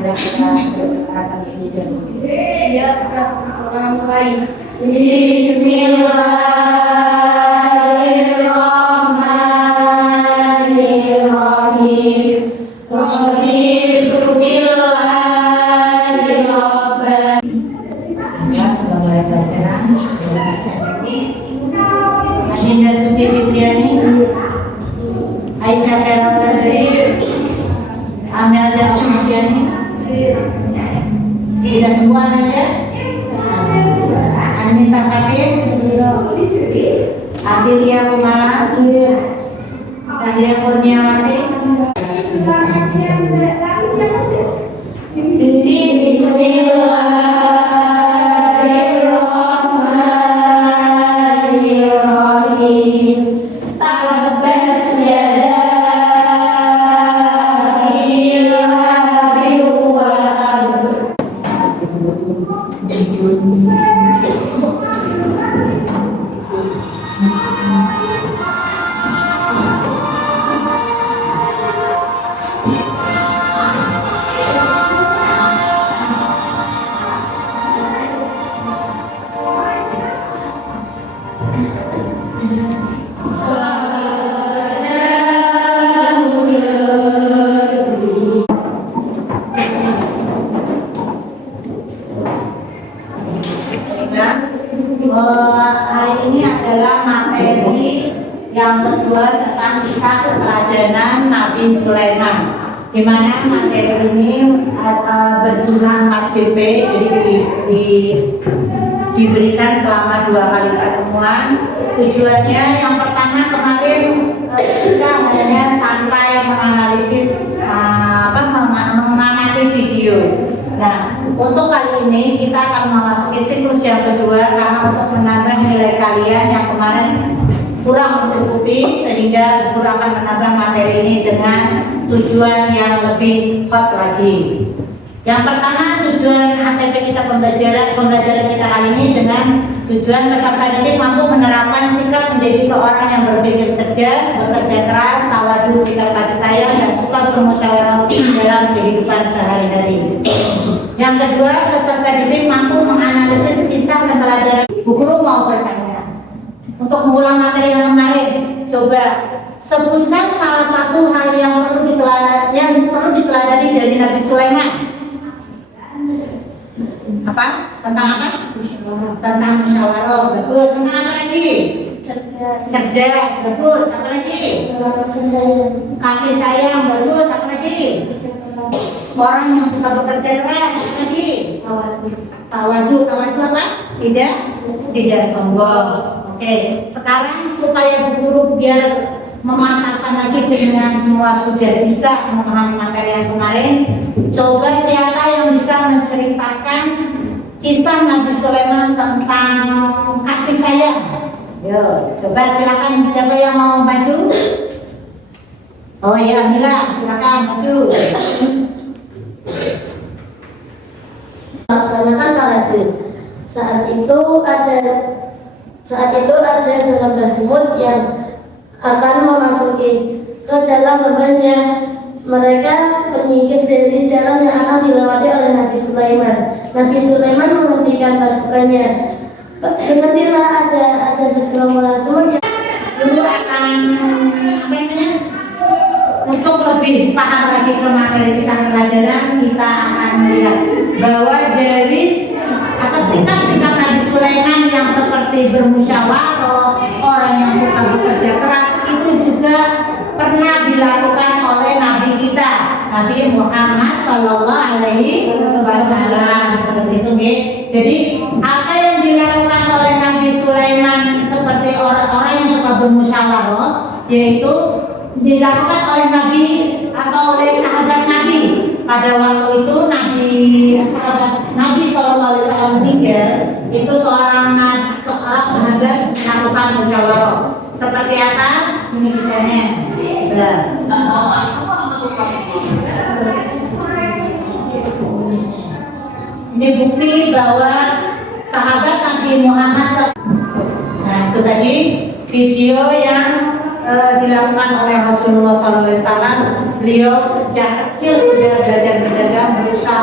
Bila kita berkata ini dan siap orang lain. Bismillahirrahmanirrahim. Raditu billahi rabban. ya sudah mulai bacaan. Adinda Suci Fitriani, Aisyah Khairul Badri, Amelda Fitriani, tidak semua ada. Anissa Fatih, Atilia Kumala, Cahya Kurniawati. Bismillahirrahmanirrahim. Tabbas yada abi lahabin wa tab. Hari ini adalah materi yang kedua tentang kisah keteladanan Nabi Sulaiman, di mana materi ini berjumlah 4 JP, jadi diberikan selama 2 kali pertemuan. Tujuannya yang pertama kemarin kita hanya sampai menganalisis mengamati video. Nah, untuk kali ini kita akan memasuki siklus yang kedua karena untuk menambah nilai kalian yang kemarin kurang mencukupi, sehingga guru akan menambah materi ini dengan tujuan yang lebih hot lagi. Yang pertama, tujuan ATP kita pembelajaran kita kali ini dengan tujuan peserta didik mampu menerapkan sikap menjadi seorang yang berpikir cerdas, bekerja keras, tawadu, sikap kasih sayang, dan suka bermusyawarah dalam kehidupan sehari-hari. Yang kedua, peserta didik mampu menganalisis kisah keteladanan. Bu Guru mau bertanya, untuk mengulang materi yang kemarin, coba sebutkan salah satu hal yang perlu diteladani dari Nabi Sulaiman. Apa? Tentang apa? Tentang musyawarah. Bagus. Tentang apa lagi? Cerdas. Bagus. Apa lagi? Kasih sayang. Bagus. Apa lagi? Orang yang suka bekerja keras. Apa lagi? Tawadu. Tawadu apa? Tidak sombong. Oke. Sekarang supaya guru biar memantapkan lagi dengan semua sudah bisa memahami materi yang kemarin, coba siapa yang bisa menceritakan kisah Nabi Sulaiman tentang kasih sayang? Yo, coba silakan, siapa yang mau maju? Oh ya, Mila, silakan maju. Laksanakan paradin. Saat itu ada 19 semut yang akan memasuki ke dalam lembahnya. Mereka menyingkir dari jalan yang akan dilewati oleh Nabi Sulaiman. Nabi Sulaiman menghentikan pasukannya. Berhentilah, ada segerombolan semut yang Dulu akan untuk lebih paham lagi ke materi kisah keteladanan, kita akan melihat bahwa dari sikap-sikap Nabi Sulaiman yang seperti bermusyawarah, orang yang suka bekerja keras, itu juga pernah dilakukan oleh Nabi kita, Nabi Muhammad Shallallahu Alaihi Wasallam. Seperti itu, nih. Jadi apa yang dilakukan oleh Nabi Sulaiman seperti orang-orang yang suka bermusyawarah, yaitu dilakukan oleh Nabi atau oleh sahabat Nabi. Pada waktu itu Nabi Shallallahu Alaihi Wasallam itu seorang sahabat melakukan musyawarah. Seperti apa? Ini kisahnya. Assalamualaikum warahmatullahi wabarakatuh. Ini bukti bahwa sahabat Nabi Muhammad SAW. Nah, itu tadi video yang dilakukan oleh Rasulullah SAW. Beliau sejak kecil sudah belajar berdagang, berusaha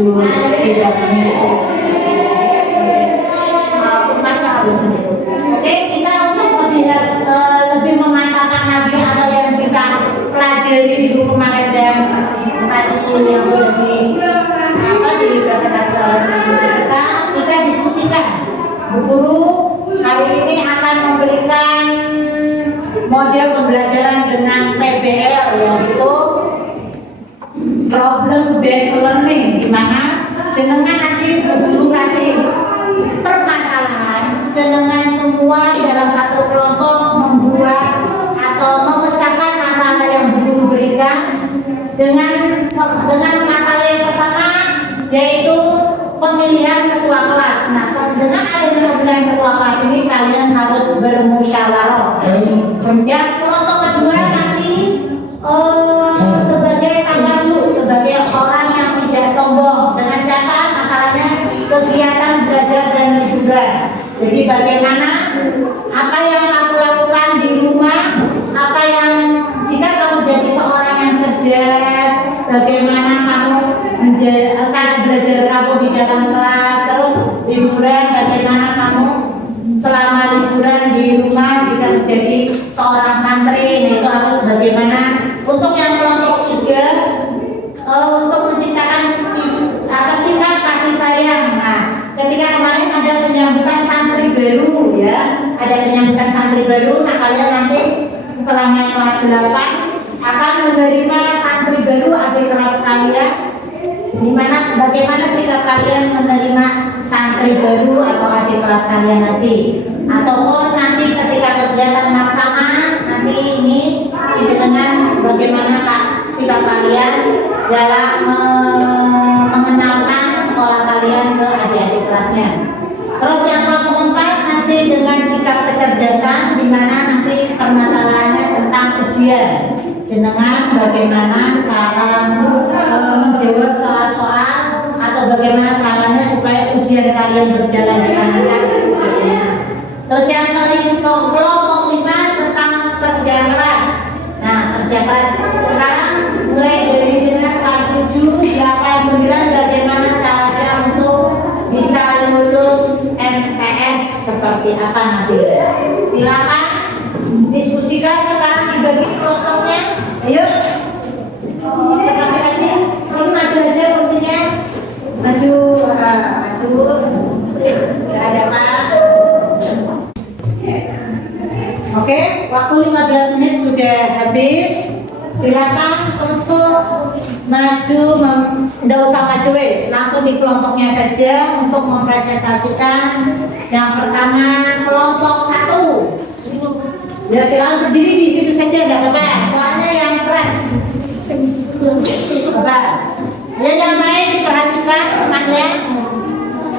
jujur, tidak menipu. Umatnya harus menipu. Oke, kita untuk lebih memantapkan lagi apa yang kita pelajari di buku kemarin dan tadi yang sudah dipresentasikan oleh kita diskusikan. Bu Guru hari ini akan memberikan model pembelajaran dengan PBL, yaitu problem based learning, di mana jenengan nanti Bu Guru kasih permasalahan, jenengan semua dalam satu kelompok membuat atau memecahkan masalah yang Bu Guru berikan dengan masalah yang pertama, yaitu pemilihan ketua kelas. Nah, dengan adanya pemilihan ketua kelas ini kalian harus bermusyawarah. Yang kelompok kedua nanti sebagai tawadhu, sebagai orang yang tidak sombong, dengan cara masalahnya kegiatan belajar dan liburan. Jadi bagaimana apa yang kamu lakukan di rumah, apa yang jika kamu jadi seorang yang cerdas, bagaimana kamu cara belajar kamu di dalam kelas, terus liburan bagaimana kamu selama liburan di rumah jika menjadi seorang santri, itu harus bagaimana. Untuk yang kelompok 3 untuk menciptakan sikap kasih sayang. Nah, ketika kemarin ada penyambutan santri baru, ya, ada penyambutan santri baru. Nah, kalian nanti setelah naik kelas 8 akan menerima santri baru adik kelas kalian, dimana bagaimana sikap kalian menerima santri baru atau adik kelas kalian nanti, ataupun nanti ketika kegiatan maksama nanti ini dengan bagaimana sikap kalian dalam mengenalkan sekolah kalian ke adik-adik kelasnya. Terus yang kelompok 4 nanti dengan sikap kecerdasan, di mana nanti permasalahannya tentang ujian. Jenengan bagaimana cara menjawab soal-soal atau bagaimana caranya supaya ujian kalian berjalan dengan lancar. Terus yang kelompok 5 tentang kerja keras. Nah, kerja keras sekarang mulai dari jenengan kelas 7, 8, 9 bagaimana caranya untuk bisa lulus MTS seperti apa nanti. Silakan diskusikan sekarang dibagi kelompoknya. Ayo. Seperti tadi, ini maju aja kursinya. Maju. Tidak ada Pak. Oke, waktu 15 menit sudah habis. Silakan untuk maju, tidak usah maju wes, langsung di kelompoknya saja untuk mempresentasikan. Yang pertama kelompok 1. Ya, silakan berdiri di situ saja, enggak apa-apa. Soalnya yang keras. Bapak. Ya, yang lain diperhatikan temannya.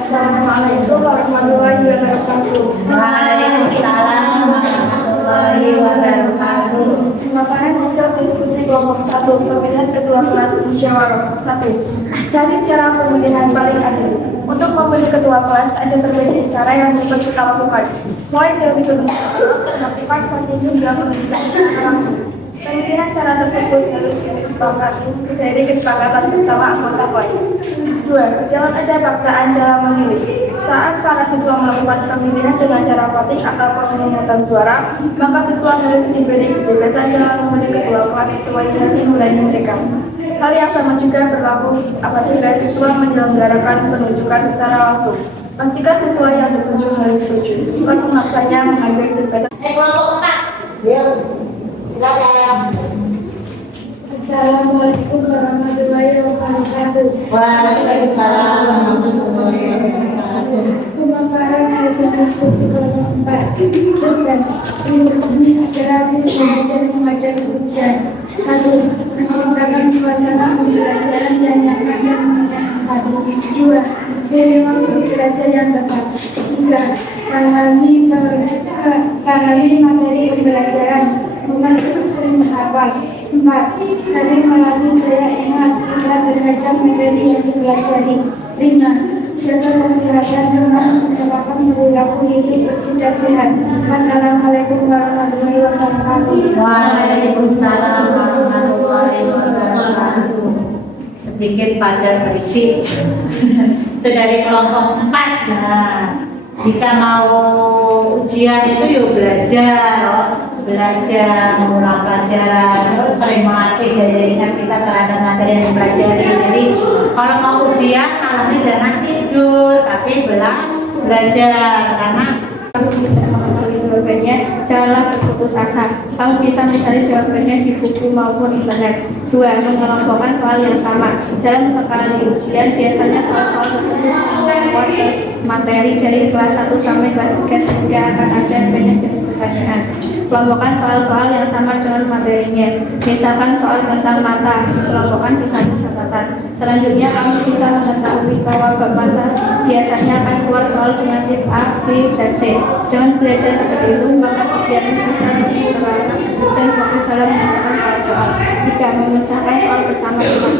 Assalamualaikum warahmatullahi wabarakatuh. Waalaikumsalam warahmatullahi wabarakatuh. Pemaparan hasil diskusi kelompok 1 pemilihan ketua kelas musyawarah 1. Cari cara pemilihan paling adil. Untuk memilih ketua kelas ada berbagai cara yang dapat kita lakukan. Mulai dari pemilihan, melakukan kontinu hingga pemilihan secara langsung. Pemilihan cara tersebut harus disepakati dari kesepakatan bersama anggota kelas. 2. Jangan ada paksaan dalam memilih. Saat para siswa melakukan pemilihan dengan cara voting atau pemungutan suara, maka siswa harus diberi kebebasan dalam memilih ketua kelas sesuai dengan nilai mereka. Hal yang sama juga berlaku apabila siswa menyelenggarakan penunjukan secara langsung. Pastikan siswa yang ditunjuk harus setuju, bukan memaksanya mengambil jabatan. Kelompok 4. Ya. Silakan. Assalamualaikum warahmatullahi wabarakatuh. Waalaikumsalam warahmatullahi wabarakatuh. Pemaparan hasil diskusi kelompok 4. Cerdas. Ini adalah belajar menghadapi ujian. 1. Menciptakan suasana pembelajaran yang nyaman dan menyenangkan. 2. Pilih waktu belajar yang tepat. 3. Pahami materi pembelajaran, bukan sekedar menghafal. 4. Saling melatih daya ingat kita terhadap materi yang dipelajari. 5. Jaga kesehatan dengan menerapkan perilaku hidup bersih dan sehat. Wassalamualaikum warahmatullahi wabarakatuh. Waalaikumsalam warahmatullahi wabarakatuh. sedikit pada berisik. Itu dari kelompok 4. Nah, jika mau ujian itu yuk belajar mengulang pelajaran, terus sering melatih dari ingat kita terhadap materi yang dipelajari. Jadi kalau mau ujian malamnya jangan tidur tapi belajar, karena jawabannya, janganlah berputus asa. Kamu bisa mencari jawabannya di buku maupun internet. 2. Mengelompokkan soal yang sama. Dalam sekali ujian, biasanya soal-soal tersebut membuat materi dari kelas 1 sampai kelas 3 sehingga akan ada banyak pertanyaan. Kelompokkan soal-soal yang sama dengan materinya. Misalkan soal tentang mata, dikelompokkan di satu catatan. Selanjutnya, kamu bisa mengetahui bahwa bab mata biasanya akan keluar soal dengan tip A, B, dan C. Jangan belajar seperti itu, maka biar bisa lebih terarah dan fokus dalam mengerjakan soal-soal. 3. Memecahkan soal bersama teman.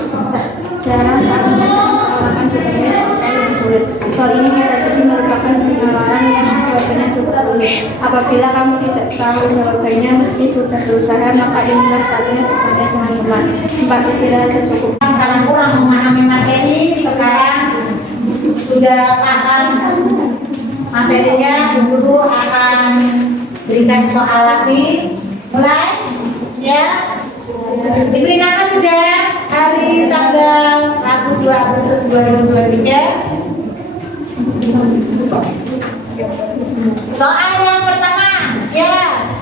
Jarang saat memecahkan soal akan ditemui soal yang sulit. Soal ini bisa jadi merupakan pengenalan yang jawabannya cukup rumit. Apabila kamu tidak tahu jawabannya meski sudah berusaha, maka inilah saatnya bertanya teman-teman. 4. Istirahat secukupnya. karena kurang memahami materi, sekarang sudah paham materinya, guru akan berikan soal lagi. Mulai ya, diberi nama sudah hari tanggal Rabu 2 Agustus 2023. Soal yang pertama, siap?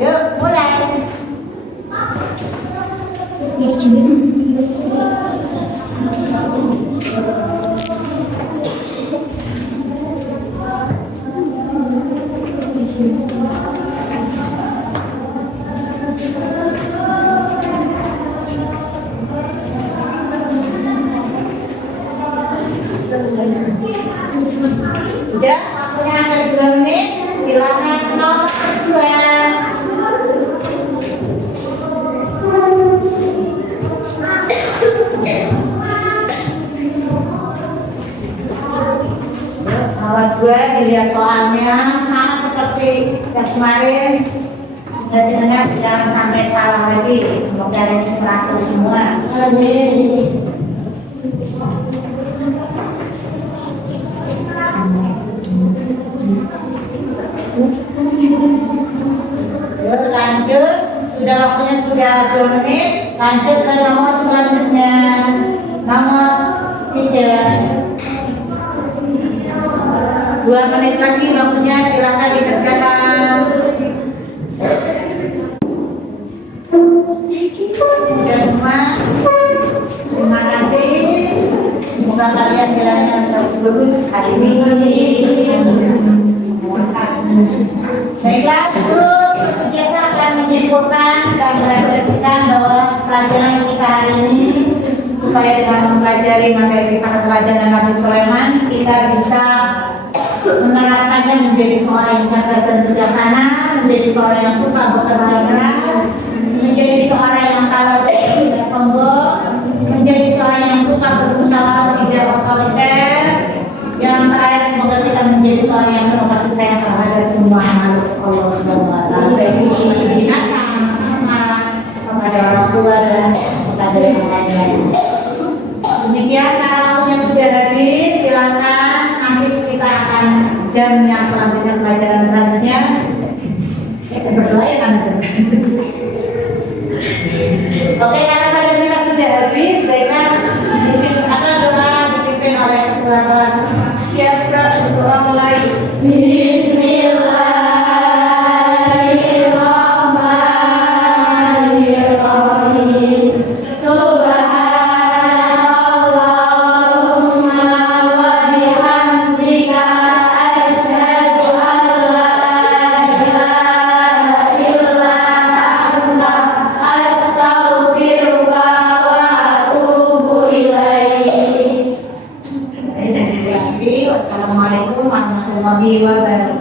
Yuk, mulai. Sudah, waktunya hampir 2 menit. Silakan nomor 2. Nomor 2 dilihat soalnya sama seperti yang kemarin. Jangan jangan sampai salah lagi. Semoga ada 100 semua. Amin. Yuk, lanjut. Sudah waktunya sudah 2 menit. Lanjut ke nomor selanjutnya. Nomor 3. 2 menit lagi waktunya, silakan dikerjakan. Sudah semua. Terima kasih. Semoga kalian bilangnya lulus hari ini. Baiklah, terus kita akan menyimpulkan dan merefleksikan bahwa pelajaran kita hari ini, supaya dengan mempelajari materi kisah keteladanan Nabi Sulaiman, kita bisa menerapkannya menjadi seorang yang cerdas dan bijaksana, menjadi seorang yang suka bekerja keras, menjadi seorang yang tawadu tidak sombong, menjadi seorang yang suka bermusyawarah tidak otoriter. Yang terakhir, semoga kita menjadi seorang yang penuh kasih sayang terhadap semua makhluk Allah Subhanahu wa Ta'ala, baik itu binatang, kepada orang tua dan kepada yang lain-lain. Demikian, karena waktunya sudah habis, silakan nanti kita akan jam yang selanjutnya, pelajaran selanjutnya. Berdoa ya kan? Oke, karena pelajaran kita sudah habis, baiklah doa dipimpin oleh ketua kelas. Siap, doa mulai. Bismillahirrahmanirrahim. Subhanallahumma wa bihamdika asyhadu an la ilaha illa anta astaghfiruka wa atubu ilaik. Wassalamualaikum warahmatullahi wabarakatuh.